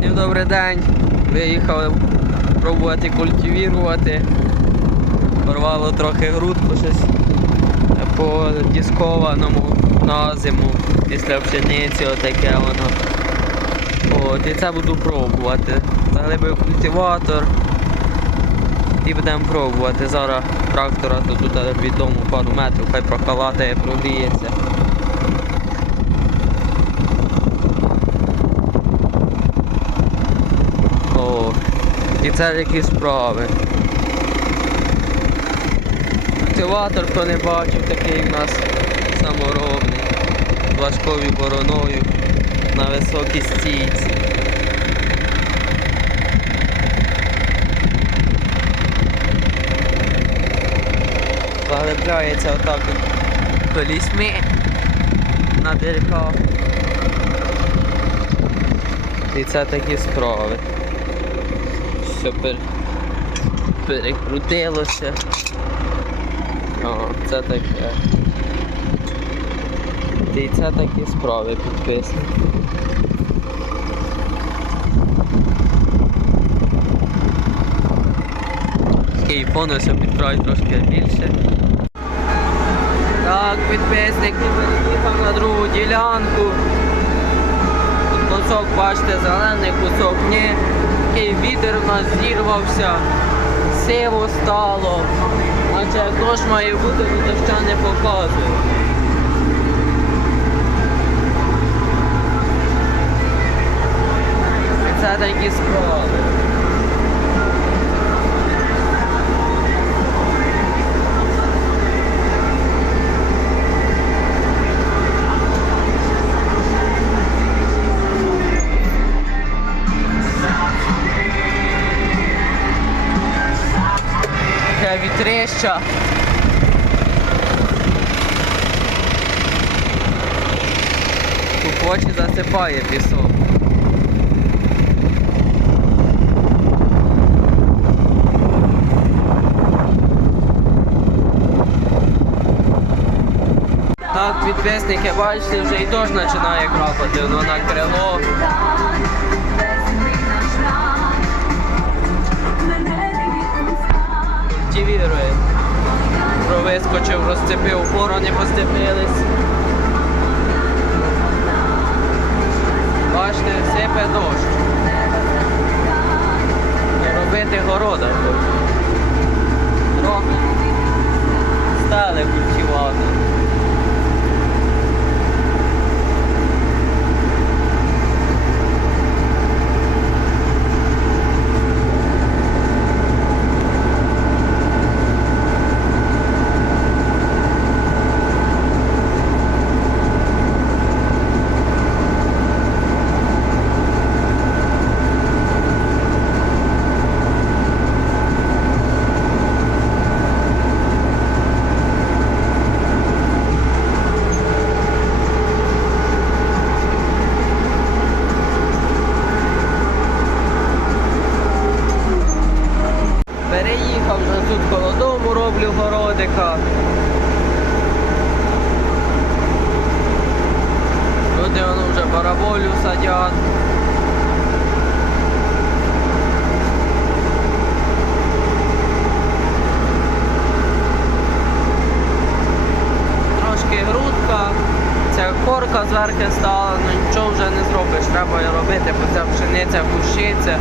Всім добрий день. Виїхали пробувати культивірувати. Порвало трохи грудку щось по дискованому на зиму після пшениці отаке воно. От, і це буду пробувати. Заглибив культиватор і будемо пробувати. Зараз трактора то тут від дому пару метрів, хай прокалатає, прогріється. О, і це такі справи. Культиватор, хто не бачив, такий в нас саморобний, важкою бороною на високій стійці. Заглибляється отак от колісьми на дирках. І це такі справи. Все пер... перекрутилося. О, це таке. І це такі справи підписані. Такий фон ось підправить трошки більше. Так, підписник переїхав на другу ділянку. Тут кусок, бачите, зелений, кусок ні. Такий вітер у нас зірвався, сиво стало. Адже дощ має бути, то доща не показує. Це такі справи. Таке вітрища. Тут очі засипає пісок. Так, підписники, бачите, вже і дощ починає крапати, воно на крило. Вискочив, розцепив, борони постепились. Бачите, сипе дощ. Не робити города хоче. Трохи стали культивати. Переїхав вже тут коло дому, роблю. Люди воно вже бараболю садять. Трошки грудка, ця корка зверху стала, ну нічого вже не зробиш, треба її робити, бо ця пшениця кущиться.